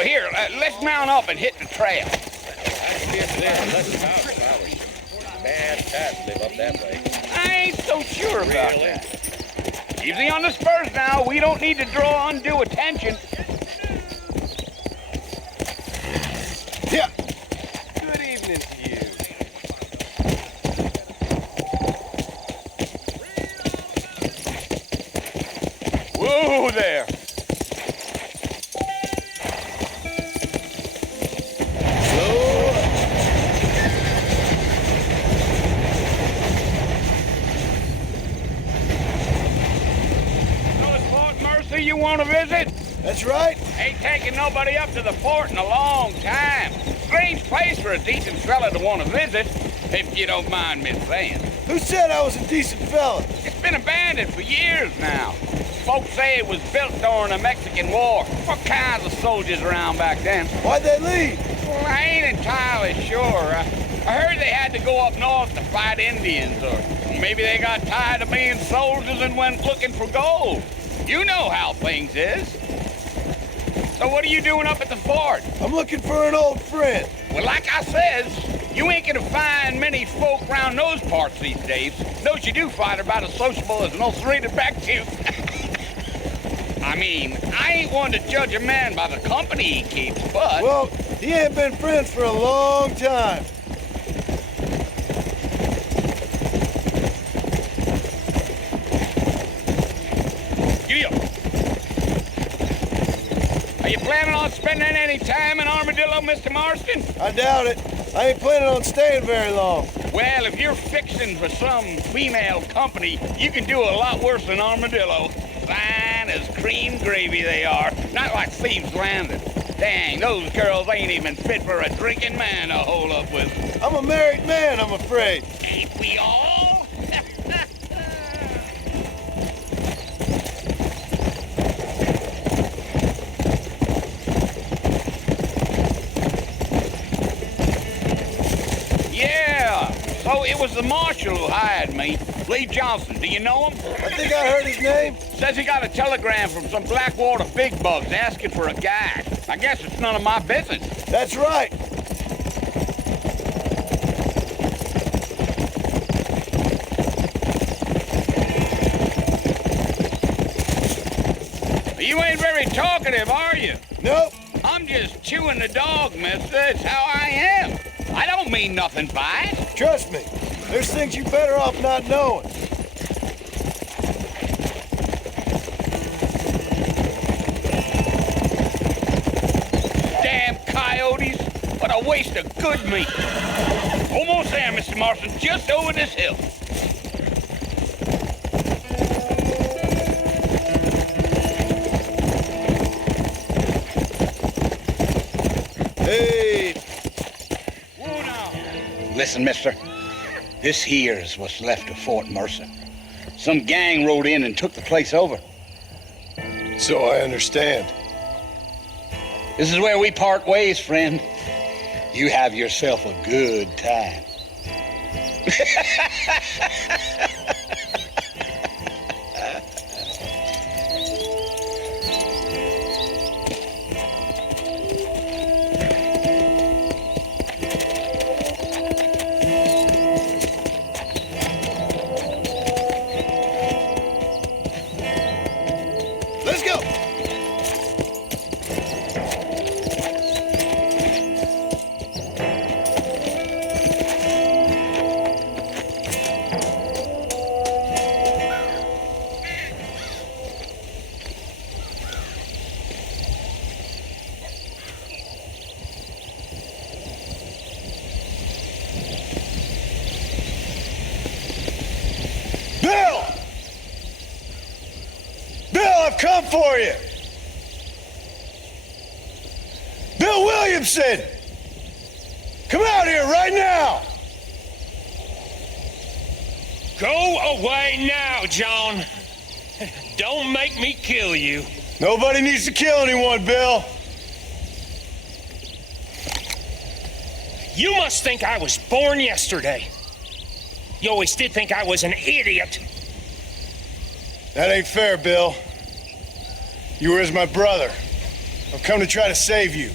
Well, here, let's mount up and hit the trail. Bad cats live up that way. I ain't so sure about that. Easy on the spurs now. We don't need to draw undue attention. Yeah. Good evening to you. Whoa there. You want to visit? That's right. Ain't taking nobody up to the fort in a long time. Strange place for a decent fella to want to visit, if you don't mind me saying. Who said I was a decent fella? It's been abandoned for years now. Folks say it was built during the Mexican War. What kinds of soldiers around back then? Why'd they leave? Well, I ain't entirely sure. I heard they had to go up north to fight Indians, or maybe they got tired of being soldiers and went looking for gold. You know how things is. So what are you doing up at the fort? I'm looking for an old friend. Well, like I says, you ain't gonna find many folk around those parts these days. Those you do find are about as sociable as an ulcerated back tooth. I mean, I ain't one to judge a man by the company he keeps, but... Well, he ain't been friends for a long time. Are you planning on spending any time in Armadillo, Mr. Marston? I doubt it. I ain't planning on staying very long. Well, if you're fixing for some female company, you can do a lot worse than Armadillo. Fine as cream gravy they are, not like Thieves' Landing. Dang, those girls ain't even fit for a drinking man to hole up with. I'm a married man, I'm afraid. Ain't we all? So it was the marshal who hired me, Lee Johnson. Do you know him? I think I heard his name. Says he got a telegram from some Blackwater big bugs asking for a guide. I guess it's none of my business. That's right. You ain't very talkative, are you? Nope. I'm just chewing the dog, mister. It's how I am. I don't mean nothing by it. Trust me, there's things you better off not knowing. Damn coyotes. What a waste of good meat. Almost there, Mr. Marston. Just over this hill. Hey. Whoa now. Listen, mister. This here's what's left of Fort Mercer. Some gang rode in and took the place over. So I understand. This is where we part ways, friend. You have yourself a good time. Let's go. Bill! Bill, I've come for you! Bill Williamson! Come out here right now! Go away now, John. Don't make me kill you. Nobody needs to kill anyone, Bill. You must think I was born yesterday. You always did think I was an idiot. That ain't fair, Bill. You were as my brother. I've come to try to save you.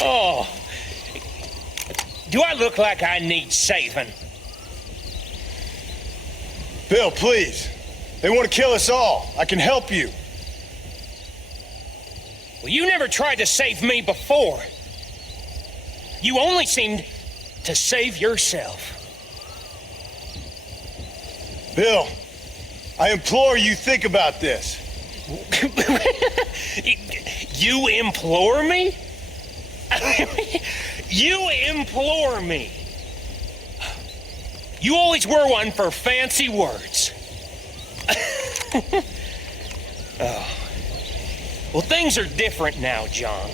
Oh. Do I look like I need saving? Bill, please. They want to kill us all. I can help you. Well, you never tried to save me before. You only seemed to save yourself. Bill, I implore you think about this. You implore me? You implore me. You always were one for fancy words. Oh. Well, things are different now, John.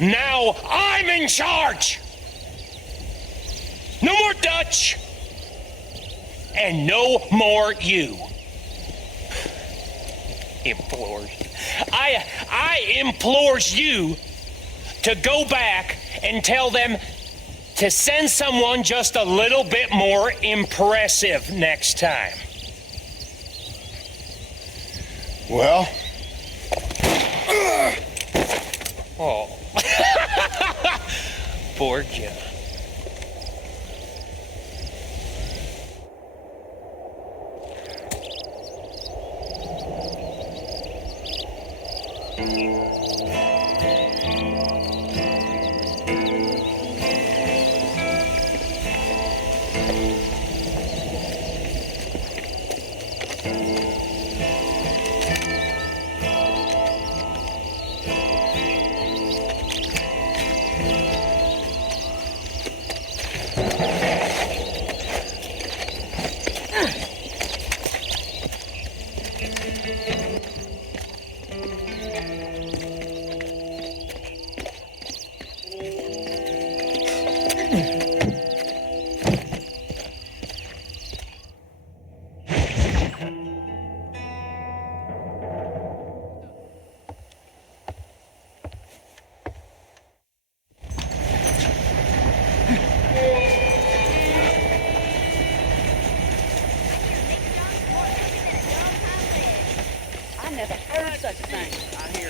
Now I'm in charge. No more Dutch. And no more you. Implores. I implores you to go back and tell them to send someone just a little bit more impressive next time. Well? Oh. Poor John.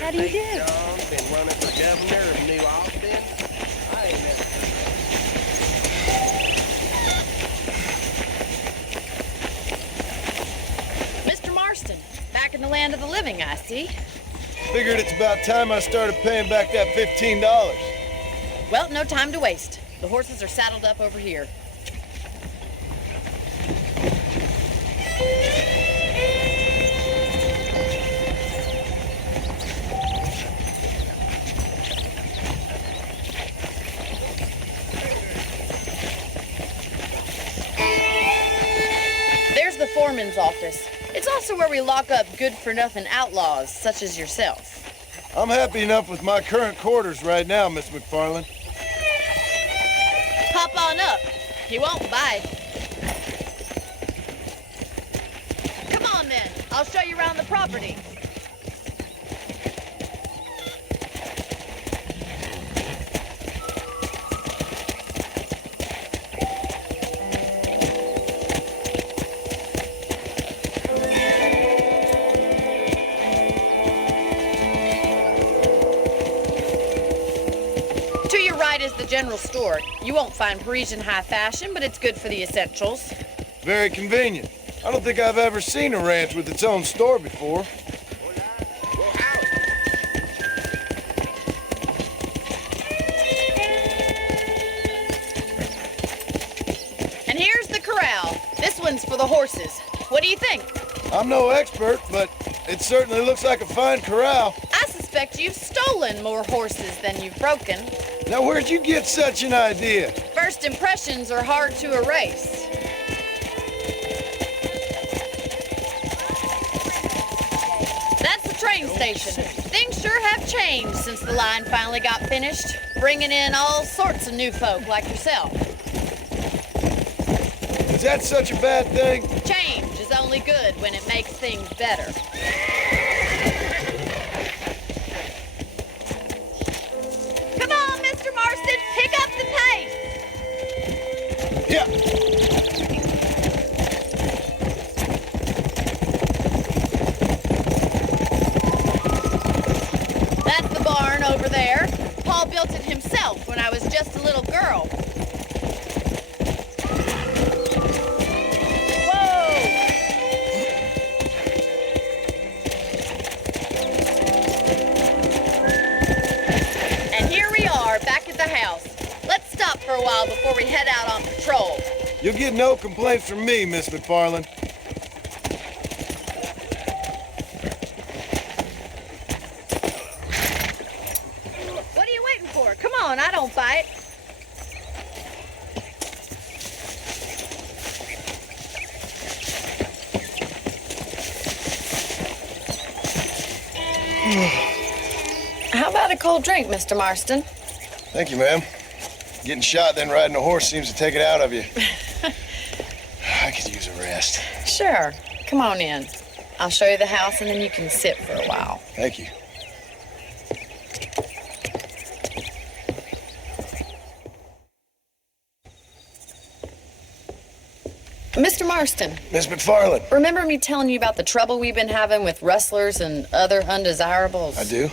How do you do? John, been running for governor of New Austin. I ain't never... Mr. Marston, back in the land of the living, I see. Figured it's about time I started paying back that $15. Well, no time to waste. The horses are saddled up over here. There's the foreman's office. It's also where we lock up good-for-nothing outlaws, such as yourself. I'm happy enough with my current quarters right now, Miss McFarland. Hop on up. He won't bite. Come on, then. I'll show you around the property. Is the general store. You won't find Parisian high fashion, but it's good for the essentials. Very convenient. I don't think I've ever seen a ranch with its own store before. And here's the corral. This one's for the horses. What do you think? I'm no expert, but it certainly looks like a fine corral. I suspect you've stolen more horses than you've broken. Now, where'd you get such an idea? First impressions are hard to erase. That's the train station. Things sure have changed since the line finally got finished, bringing in all sorts of new folk like yourself. Is that such a bad thing? Change is only good when it makes things better. Pick up the pace! Yeah. just a little girl. Back at the house. Let's stop for a while before we head out on patrol. You'll get no complaints from me, Miss McFarland. What are you waiting for? Come on, I don't bite. How about a cold drink, Mr. Marston? Thank you, ma'am. Getting shot, then riding a horse seems to take it out of you. I could use a rest. Sure. Come on in. I'll show you the house, and then you can sit for a while. Thank you. Mr. Marston. Miss McFarland. Remember me telling you about the trouble we've been having with rustlers and other undesirables? I do.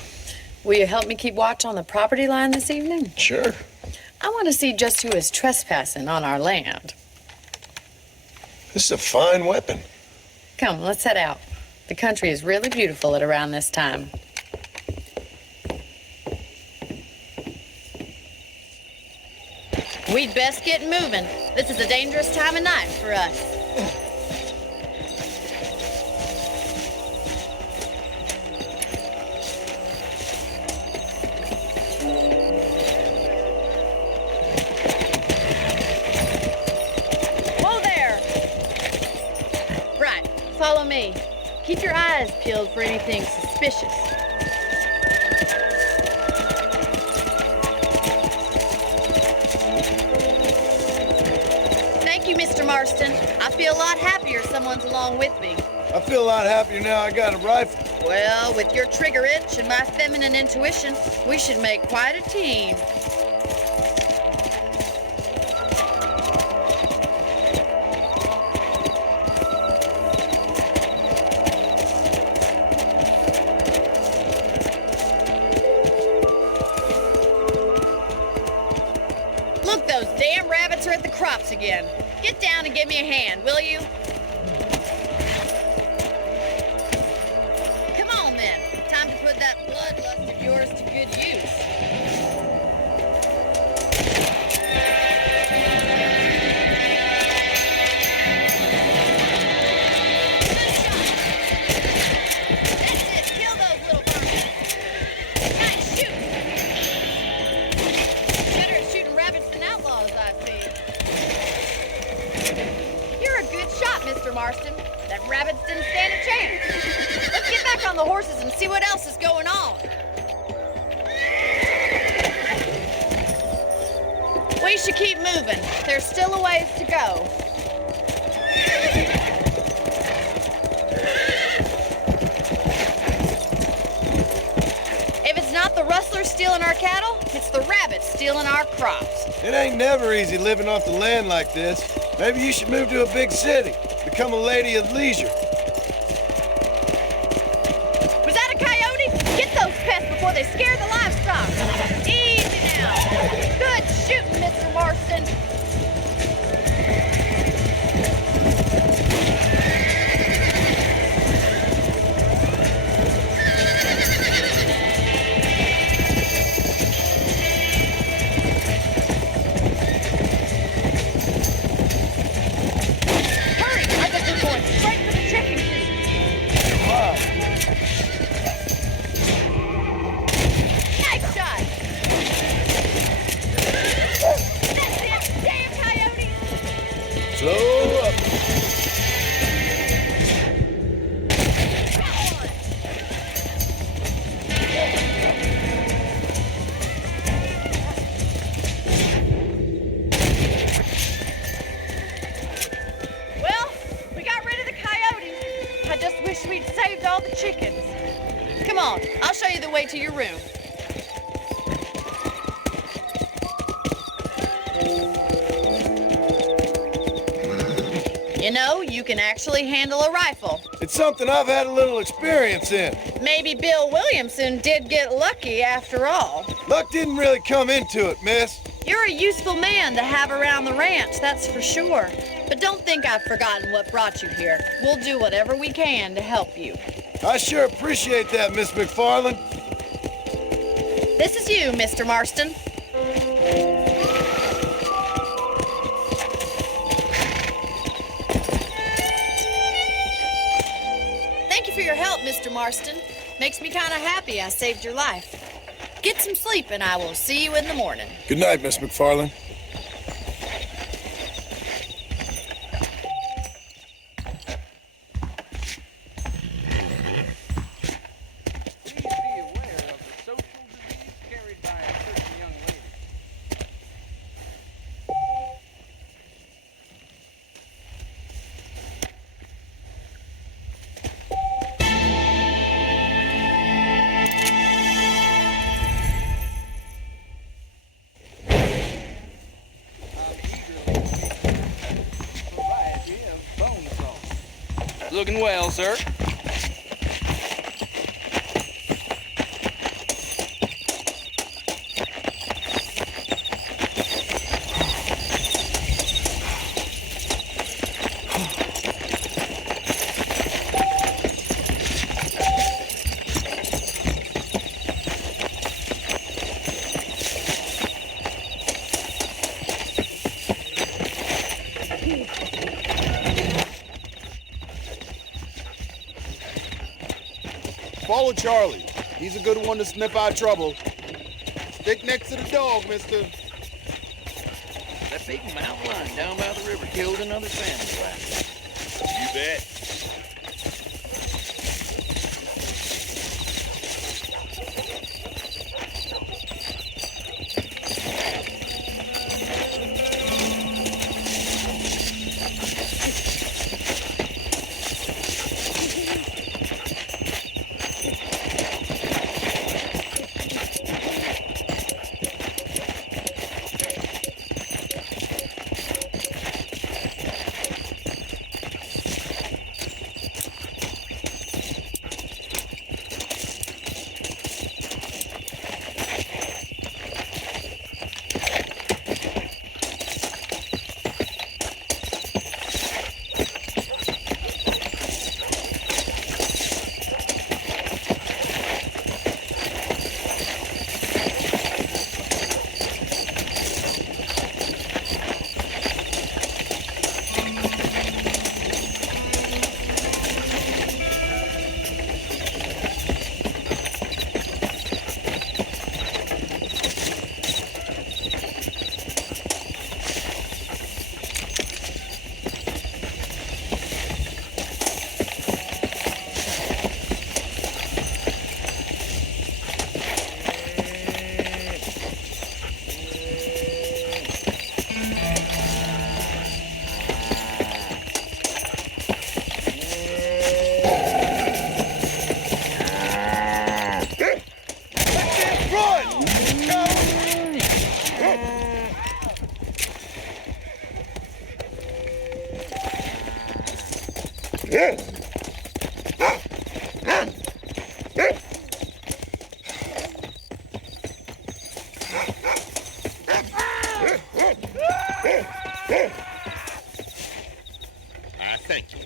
Will you help me keep watch on the property line this evening? Sure. I want to see just who is trespassing on our land. This is a fine weapon. Come, let's head out. The country is really beautiful at around this time. We'd best get moving. This is a dangerous time of night for us. Whoa there! Right, follow me. Keep your eyes peeled for anything suspicious. Thank you, Mr. Marston. I feel a lot happier someone's along with me. I feel a lot happier now I got a rifle. Well, with your trigger itch and my feminine intuition, we should make quite a team. Look, those damn rabbits are at the crops again. Get down and give me a hand, will you? Come on, then. Time to put that bloodlust of yours to good use. Good shot. That's it. Kill those little birds. Nice shoot. Better at shooting rabbits than outlaws, I see. You're a good shot, Mr. Marston. That rabbits didn't stand a chance. Let's get back on the horses and see what else is going on. We should keep moving. There's still a ways to go. If it's not the rustlers stealing our cattle, it's the rabbits stealing our crops. It ain't never easy living off the land like this. Maybe you should move to a big city. Become a lady of leisure. Was that a coyote? Get those pests before they scare the livestock. Easy now. Good shooting, Mr. Marston. Hurry! I bet they're going straight for the chicken coop. Nice shot! That's it! Damn coyote! Slow up. Come on! Well, we got rid of the coyotes. I just wish we'd saved all the chickens. Come on, I'll show you the way to your room. You know, you can actually handle a rifle. It's something I've had a little experience in. Maybe Bill Williamson did get lucky after all. Luck didn't really come into it, miss. You're a useful man to have around the ranch, that's for sure. But don't think I've forgotten what brought you here. We'll do whatever we can to help you. I sure appreciate that, Miss McFarland. This is you, Mr. Marston. Thank you for your help, Mr. Marston. Makes me kind of happy I saved your life. Get some sleep and I will see you in the morning. Good night, Miss McFarland. Please be aware of the social disease carried by a certain young lady. Variety of bone saw. Looking well, sir. Follow Charlie. He's a good one to sniff out trouble. Stick next to the dog, mister. That big mountain lion down by the river killed another family last night. You bet. I thank you.